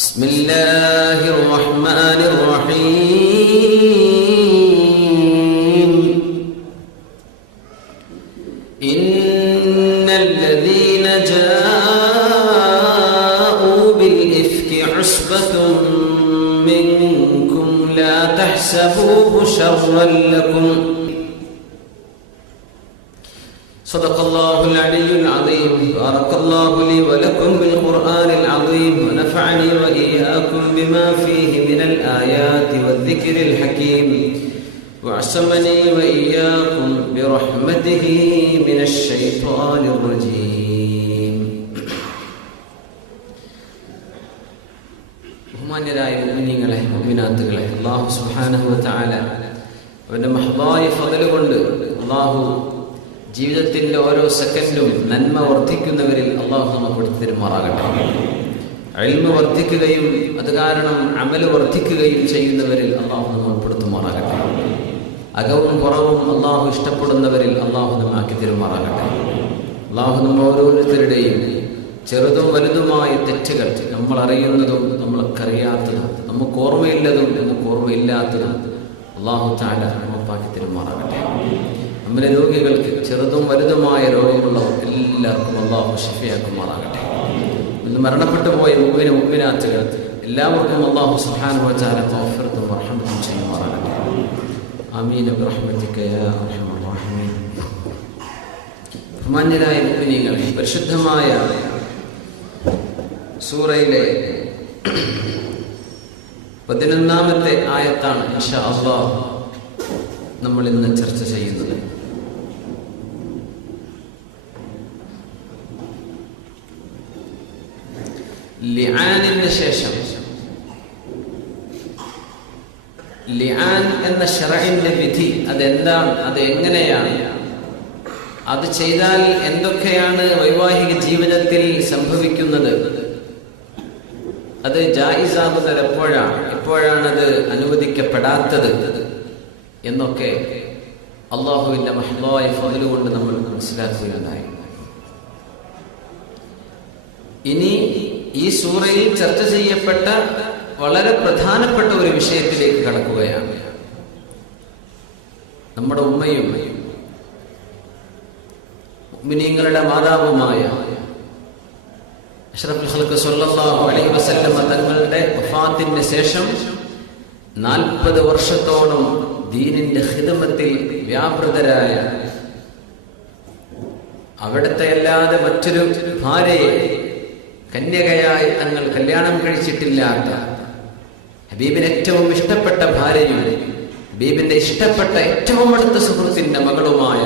بسم الله الرحمن الرحيم. إن الذين جاءوا بالإفك عصبة منكم لا تحسبوه شرا لكم. صدق الله العلي العظيم. بارك الله لي ولكم بالقرآن العظيم. ونفعني بما فيه من الآيات والذكر الحكيم. واعصمني وإياكم برحمته من الشيطان الرجيم. ബഹുമാന്യരായ മുഗ്നിങ്ങളെ മുഗ്നാത്തുകളെ അള്ളാഹു സുഹാനഹുത്താല അവന്റെ മഹദായ ഫതൽ കൊണ്ട് അള്ളാഹു ജീവിതത്തിന്റെ ഓരോ സെക്കൻഡും നന്മ വർദ്ധിക്കുന്നവരിൽ അള്ളാഹു നമ്മൾ കൊടുത്തു തരുമാറാകട്ടെ. അഴിമ വർദ്ധിക്കുകയും അത് കാരണം അമൽ വർദ്ധിക്കുകയും ചെയ്യുന്നവരിൽ അള്ളാഹു നമ്മൾ ഉൾപ്പെടുത്തുമാറാകട്ടെ. അകവും കുറവും അള്ളാഹു ഇഷ്ടപ്പെടുന്നവരിൽ അള്ളാഹു നമ്മാക്കി തരുമാറാകട്ടെ. അള്ളാഹു നമ്മൾ ഓരോരുത്തരുടെയും ചെറുതും വലുതുമായ തെറ്റുകൾ നമ്മൾ അറിയുന്നതും നമ്മൾക്കറിയാത്തതും നമുക്ക് ഓർമ്മയില്ലതും നമുക്ക് ഓർമ്മയില്ലാത്തതും അള്ളാഹു താല ഉറപ്പാക്കി തരുമാറാകട്ടെ. നമ്മുടെ രോഗികൾക്ക് ചെറുതും വലുതുമായ രോഗമുള്ളവർ എല്ലാവർക്കും അള്ളാഹു ഷഫിയാക്കുമാറാകട്ടെ ഇന്ന് മരണപ്പെട്ടു പോയ മുമ്പിന മുമ്പിനാത്തുകൾ എല്ലാവർക്കും അള്ളാഹു സുഹാനു വച്ചാല തോഫറത്തും റഹമത്തും ചെയ്യുമാറാകട്ടെ. അമീൻ ബഹുമാന്യരായ മുമ്പിനികൾ പരിശുദ്ധമായ സൂറയിലെ പതിനൊന്നാമത്തെ ആയത്താണ് ഇൻഷാ അള്ളാഹ് നമ്മൾ ഇന്ന് ചർച്ച ചെയ്യുന്നത്. ലിആനിന് ശേഷം. ലിആൻ എന്ന ഷറഇന്റെ വിധി അതെന്താണ്? അത് എങ്ങനെയാണ് അത് ചെയ്താൽ എന്തൊക്കെയാണ് വൈവാഹിക ജീവിതത്തിൽ സംഭവിക്കുന്നത്? അത് ജായിസാകുന്നത് എപ്പോഴാണ്? എപ്പോഴാണത് അനുവദിക്കപ്പെടാത്തത്? എന്നൊക്കെ അള്ളാഹുവിന്റെ മഹ്ലായ ഫോലുകൊണ്ട് കൊണ്ട് നമ്മൾ മനസ്സിലാക്കുകയുണ്ടായി. ഇനി ഈ സൂറയിൽ ചർച്ച ചെയ്യപ്പെട്ട വളരെ പ്രധാനപ്പെട്ട ഒരു വിഷയത്തിലേക്ക് കടക്കുകയാണ്. നമ്മുടെ ഉമ്മയും മിനിങ്ങളുടെ മാതാവുമായ തങ്ങളുടെ വഫാത്തിന് ശേഷം നാൽപ്പത് വർഷത്തോളം ദീനിന്റെ ഹിതമത്തിൽ വ്യാപൃതരായ അവിടുത്തെ അല്ലാതെ മറ്റൊരു ഭാര്യയെ കന്യകയായി തങ്ങൾ കല്യാണം കഴിച്ചിട്ടില്ലാത്ത ഹബീബിന് ഏറ്റവും ഇഷ്ടപ്പെട്ട ഭാര്യയും ഹബീബിന്റെ ഇഷ്ടപ്പെട്ട ഏറ്റവും അടുത്ത സുഹൃത്തിന്റെ മകളുമായ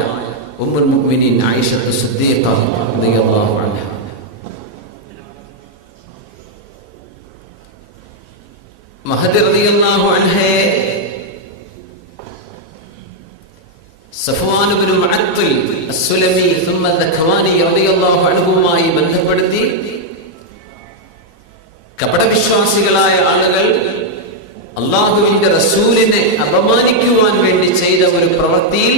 ഉമ്മുൽ മുഅ്മിനീൻ ആയിഷത്ത് സിദ്ദീഖ റളിയല്ലാഹു അൻഹ. മഹദി റളിയല്ലാഹു അൻഹയെ മുഅത്തിൽ അസ്സുലമി ثم ദഖവാനി റളിയല്ലാഹു അൻഹുമായി ബന്ധപ്പെടുത്തി കപടവിശ്വാസികളായ ആളുകൾ അള്ളാഹുവിന്റെ റസൂലിനെ അപമാനിക്കുവാൻ വേണ്ടി ചെയ്ത ഒരു പ്രവൃത്തിയിൽ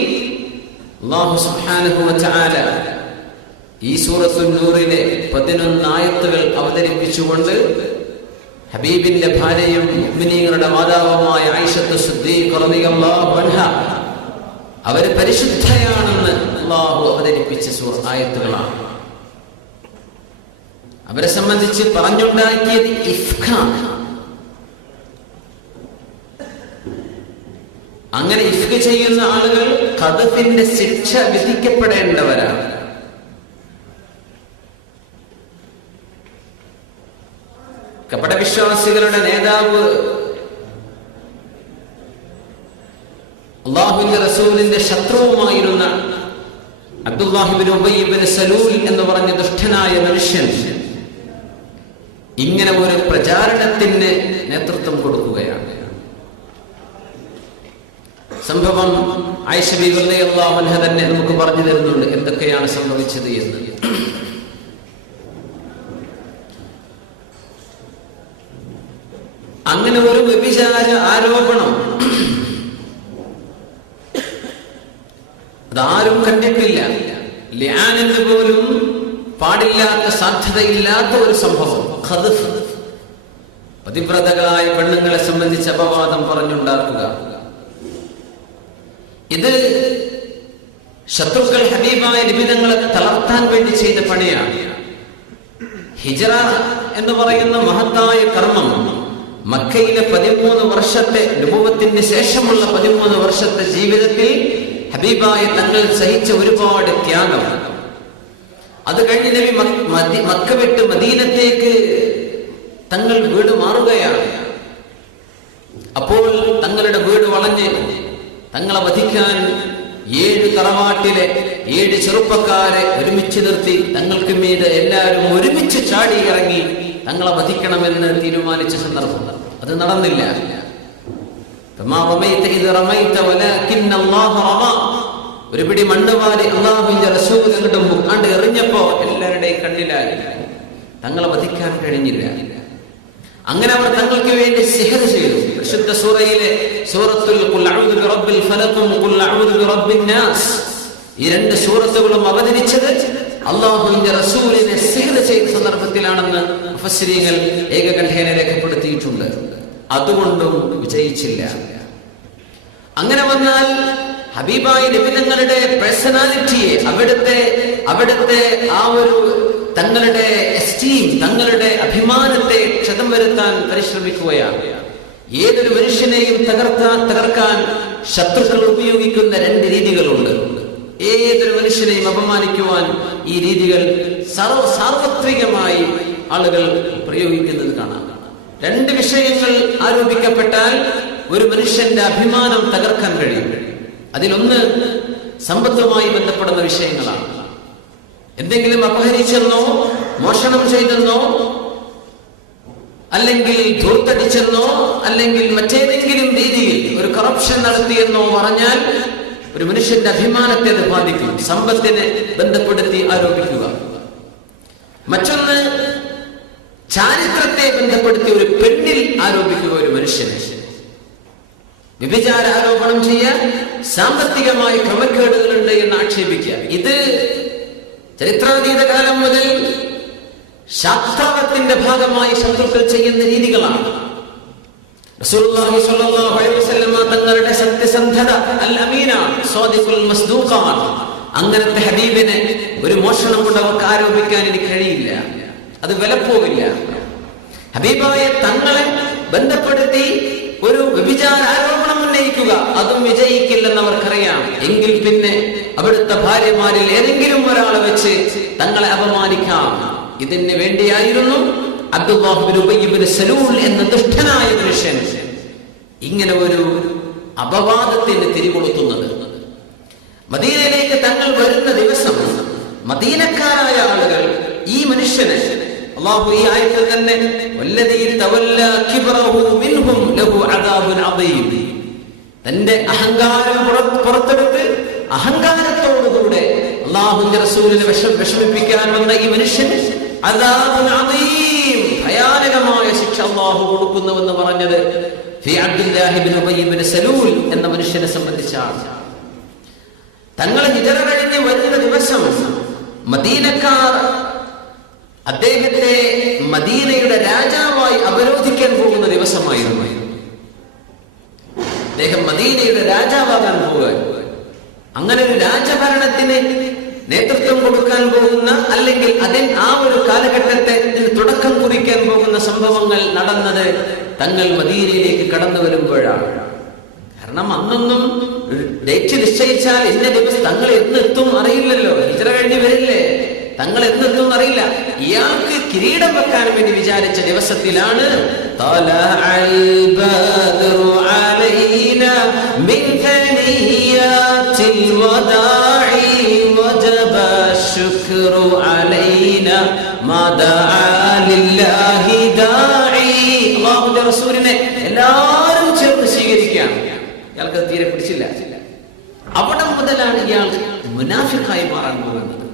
ഈ സൂറത്തുൽ നൂറിലെ പതിനൊന്നായത്തുകൾ അവതരിപ്പിച്ചുകൊണ്ട് ഹബീബിന്റെ ഭാര്യയും മാതാവുമായ ആയിഷത്ത് അവർ പരിശുദ്ധയാണെന്ന് അള്ളാഹു അവതരിപ്പിച്ച ആയത്തുകളാണ്. അവരെ സംബന്ധിച്ച് പറഞ്ഞുണ്ടാക്കിയത് ഇഫ്ഖാണ്. അങ്ങനെ ഇഫ്ക ചെയ്യുന്ന ആളുകൾ കഥത്തിന്റെ ശിക്ഷ വിധിക്കപ്പെടേണ്ടവരാണ്. കപടവിശ്വാസികളുടെ നേതാവ് അള്ളാഹുവിന്റെ റസൂലിന്റെ ശത്രുവുമായിരുന്ന അബ്ദുല്ലാഹിബിൻ ഉബൈബിൻ സലൂൽ എന്ന് പറഞ്ഞ ദുഷ്ടനായ മനുഷ്യൻ ഇങ്ങനെ ഒരു പ്രചാരണത്തിന് നേതൃത്വം കൊടുക്കുകയാണ്. സംഭവം അള്ളാഹുൻഹ തന്നെ നമുക്ക് പറഞ്ഞു തരുന്നുണ്ട് എന്തൊക്കെയാണ് സംഭവിച്ചത് എന്ന്. അങ്ങനെ ഒരു വ്യഭിചാര ആരോപണം അതാരും കണ്ടിട്ടില്ല. ലിയാനെന്ന് പോലും പാടില്ലാത്ത സാധ്യതയില്ലാത്ത ഒരു സംഭവം. ഖദഫ്. പതിവ്രതകളായ പെണ്ണുങ്ങളെ സംബന്ധിച്ച് അപവാദം പറഞ്ഞുണ്ടാക്കുക. ഇത് ശത്രുക്കൾ ഹബീബായ നിബിധങ്ങളെ തളർത്താൻ വേണ്ടി ചെയ്ത പണിയാണ്. ഹിജറ എന്ന് പറയുന്ന മഹത്തായ കർമ്മം മക്കയിലെ പതിമൂന്ന് വർഷത്തെ അനുഭവത്തിന് ശേഷമുള്ള പതിമൂന്ന് വർഷത്തെ ജീവിതത്തിൽ ഹബീബായ തങ്ങൾ സഹിച്ച ഒരുപാട് ത്യാഗം. അത് കഴിഞ്ഞ് നബി മക്ക വിട്ട് മദീനത്തേക്ക് തങ്ങൾ വീട് മാറുകയാണ്. അപ്പോൾ തങ്ങളുടെ വീട് വളഞ്ഞ് തങ്ങളെ വധിക്കാൻ ഏഴ് തറവാട്ടിലെ ഏഴ് ചെറുപ്പക്കാരെ ഒരുമിച്ച് നിർത്തി തങ്ങൾക്ക് മീത് എല്ലാവരും ഒരുമിച്ച് ചാടി ഇറങ്ങി തങ്ങളെ വധിക്കണമെന്ന് തീരുമാനിച്ച സന്ദർഭം. അത് നടന്നില്ല. ഒരു പിടി മണ്ണുവാരി അള്ളാഹുവിന്റെ റസൂൽ എന്നിട്ട് മുക്കാണ്ട് എറിഞ്ഞപ്പോ എല്ലാവരുടെയും കണ്ണിലായി. തങ്ങളെ വധിക്കാൻ കഴിഞ്ഞില്ല. അങ്ങനെ അവർ തങ്ങൾക്ക് വേണ്ടി സിഹർ ചെയ്തു. പരിശുദ്ധ സൂറയിലെ സൂറത്തുൽ റബ്ബിൽ ബിറബ്ബിൻ നാസ്. ഈ രണ്ട് സൂറത്തുകളും അവതരിച്ചത് അള്ളാഹുവിന്റെ റസൂലിനെ സിഹർ ചെയ്ത സന്ദർഭത്തിലാണെന്ന് മുഫസ്രീകൾ ഏകകണ്ഠേന രേഖപ്പെടുത്തിയിട്ടുണ്ട്. അതുകൊണ്ടും വിജയിച്ചില്ല. അങ്ങനെ വന്നാൽ ഹബീബായി നിബിധങ്ങളുടെ പേഴ്സണാലിറ്റിയെ അവിടുത്തെ അവിടുത്തെ ആ ഒരു തങ്ങളുടെ എസ്റ്റീം തങ്ങളുടെ അഭിമാനത്തെ ക്ഷതം വരുത്താൻ പരിശ്രമിക്കുകയാണ്. ഏതൊരു മനുഷ്യനെയും തകർത്താൻ തകർക്കാൻ ശത്രുക്കൾ ഉപയോഗിക്കുന്ന രണ്ട് രീതികളുണ്ട്. ഏതൊരു മനുഷ്യനെയും അപമാനിക്കുവാൻ ഈ രീതികൾ സർവ സാർവത്രികമായി ആളുകൾ പ്രയോഗിക്കുന്നത് കാണാം. രണ്ട് വിഷയങ്ങൾ ആരോപിക്കപ്പെട്ടാൽ ഒരു മനുഷ്യന്റെ അഭിമാനം തകർക്കാൻ കഴിയും. അതിലൊന്ന് സമ്പത്തുമായി ബന്ധപ്പെടുന്ന വിഷയങ്ങളാണ്. എന്തെങ്കിലും അപഹരിച്ചെന്നോ മോഷണം ചെയ്തെന്നോ അല്ലെങ്കിൽ ധൂർത്തടിച്ചെന്നോ അല്ലെങ്കിൽ മറ്റേതെങ്കിലും രീതിയിൽ ഒരു കറപ്ഷൻ നടത്തിയെന്നോ പറഞ്ഞാൽ ഒരു മനുഷ്യന്റെ അഭിമാനത്തെ അത് ബാധിക്കും. സമ്പത്തിനെ ബന്ധപ്പെടുത്തി ആരോപിക്കുക. മറ്റൊന്ന് ചാരിത്രത്തെ ബന്ധപ്പെടുത്തി ഒരു പെണ്ണിൽ ആരോപിക്കുക ഒരു മനുഷ്യനെ. വ്യഭിചാര ആരോപണം ചെയ്യാൻ സാമ്പത്തികമായ ക്രമക്കേടുകളുണ്ട് എന്ന് ആക്ഷേപിക്കുക. ഇത് ചരിത്രാതീത കാലം മുതൽ ശാസ്ത്രത്തിന്റെ ഭാഗമായി ശത്രുക്കൾ ചെയ്യുന്ന രീതികളാണ്. തങ്ങളുടെ സത്യസന്ധത അൽ അങ്ങനത്തെ ഹബീബിനെ ഒരു മോഷണം കൊണ്ട് അവർക്ക് ആരോപിക്കാൻ എനിക്ക് കഴിയില്ല. അത് വിലപ്പോവില്ല. ഹബീബായ തങ്ങളെ ബന്ധപ്പെടുത്തി ഒരു വ്യഭിചാര അതും വിജയിക്കില്ലെന്ന് അവർക്കറിയാം എങ്കിൽ പിന്നെ അവിടുത്തെ ഭാര്യമാരിൽ ഏതെങ്കിലും ഒരാളെ വെച്ച് തങ്ങളെ അപമാനിക്കാം. ഇതിന് വേണ്ടിയായിരുന്നു സലൂൽ എന്ന ദുഷ്ടനായ മനുഷ്യൻ ഇങ്ങനെ ഒരു അപവാദത്തിന് തിരികൊളുത്തുന്നത്. മദീനയിലേക്ക് തങ്ങൾ വരുന്ന ദിവസം മദീനക്കാരായ ആളുകൾ ഈ മനുഷ്യന് അള്ളാഹു ഈ ആയത്തിൽ തന്നെ തന്റെ അഹങ്കാരം പുറത്തെടുത്ത് അഹങ്കാരത്തോടുകൂടെ അള്ളാഹുന്റെ റസൂലിനെ വിഷം വിഷമിപ്പിക്കാൻ വന്ന ഈ മനുഷ്യൻ ഭയാനകമായ ശിക്ഷ അള്ളാഹു കൊടുക്കുന്നുവെന്ന് പറഞ്ഞത് സലൂൽ എന്ന മനുഷ്യനെ സംബന്ധിച്ചാണ്. തങ്ങൾ നിജറ കഴിഞ്ഞ് വരുന്ന ദിവസം മദീനക്കാർ അദ്ദേഹത്തെ മദീനയുടെ രാജാവായി അവരോധിക്കാൻ പോകുന്ന ദിവസമായിരുന്നു. അദ്ദേഹം മദീനയുടെ രാജാവാകാൻ പോവുകയാണ്. അങ്ങനെ ഒരു രാജഭരണത്തിന് നേതൃത്വം കൊടുക്കാൻ പോകുന്ന അല്ലെങ്കിൽ അതിൽ ആ ഒരു കാലഘട്ടത്തെ തുടക്കം കുറിക്കാൻ പോകുന്ന സംഭവങ്ങൾ നടന്നത് തങ്ങൾ മദീനയിലേക്ക് കടന്നു വരുമ്പോഴാണ്. കാരണം അന്നൊന്നും ഡേറ്റ് നിശ്ചയിച്ചാൽ ഇന്ന ദിവസം തങ്ങൾ എന്നെത്തും അറിയില്ലല്ലോ. ഹിജറ കഴിഞ്ഞ് വരില്ലേ? തങ്ങൾ എന്നെത്തും അറിയില്ല. ഇയാൾക്ക് കിരീടം വെക്കാൻ വേണ്ടി വിചാരിച്ച ദിവസത്തിലാണ്. റസൂലിനെ എല്ലാവരും ചേർന്ന് സ്വീകരിക്കാം ഇയാൾക്ക് തീരെ പിടിച്ചില്ല. അവിടെ മുതലാണ് ഇയാൾ മുനാഫിക്കായി മാറാൻ പോകുന്നത്.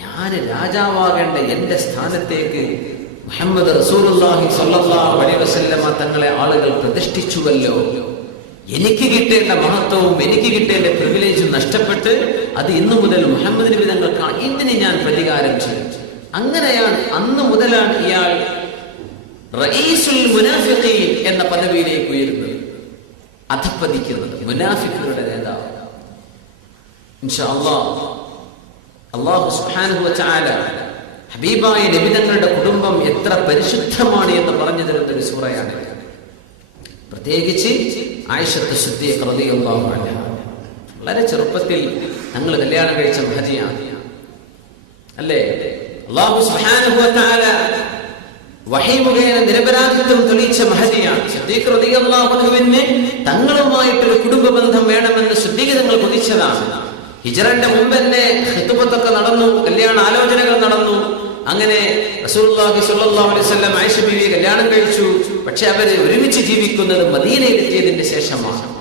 ഞാൻ രാജാവാകേണ്ട എന്റെ സ്ഥാനത്തേക്ക് മുഹമ്മദ് റസൂലുള്ളാഹി സ്വല്ലല്ലാഹു അലൈഹി വസല്ലമ തങ്ങളെ ആളുകൾ പ്രതിഷ്ഠിച്ചുവല്ലോ. എനിക്ക് കിട്ടേണ്ട മഹത്വവും എനിക്ക് കിട്ടേണ്ട പ്രിവിലേജും നഷ്ടപ്പെട്ട് അത് ഇന്നു മുതൽ മുഹമ്മദ് നബി തങ്ങൾക്കാണ്. ഇതിന് ഞാൻ പ്രതികാരം ചെയ്യും. അങ്ങനെയാണ് അന്ന് മുതലാണ് ഇയാൾ റഈസുൽ മുനാഫിഖീൻ എന്ന പദവിയിലേക്ക് ഉയരുന്നത്. അധപ്പതിക്കുന്നത് മുനാഫിക്കുകളുടെ നേതാവ്. ഇൻഷാ അള്ളാഹ്. അള്ളാഹു സുബ്ഹാനഹു വതആല ഹബീബായ നബിതങ്ങളുടെ കുടുംബം എത്ര പരിശുദ്ധമാണ് എന്ന് പറഞ്ഞു തരുന്ന ഒരു സൂറയാണ്. പ്രത്യേകിച്ച് ആയിഷത്ത് ശുദ്ധിയെ അൻഹ. വളരെ ചെറുപ്പത്തിൽ ഞങ്ങൾ കല്യാണം കഴിച്ച മഹതിയാണ്. അല്ലേ? മഹതിയാണ്. തങ്ങളുമായിട്ടൊരു കുടുംബ ബന്ധം വേണമെന്ന് സിദ്ദീഖ് തങ്ങൾ കൊതിച്ചതാണ്. ഹിജറന്റെ മുമ്പ് തന്നെ ഹിത്തുപത്തൊക്കെ നടന്നു കല്യാണ ആലോചനകൾ നടന്നു. അങ്ങനെ വസല്ലം ആയിഷ കല്യാണം കഴിച്ചു. പക്ഷെ അവർ ഒരുമിച്ച് ജീവിക്കുന്നത് മദീനയിലെത്തിയതിന്റെ ശേഷമാണ്.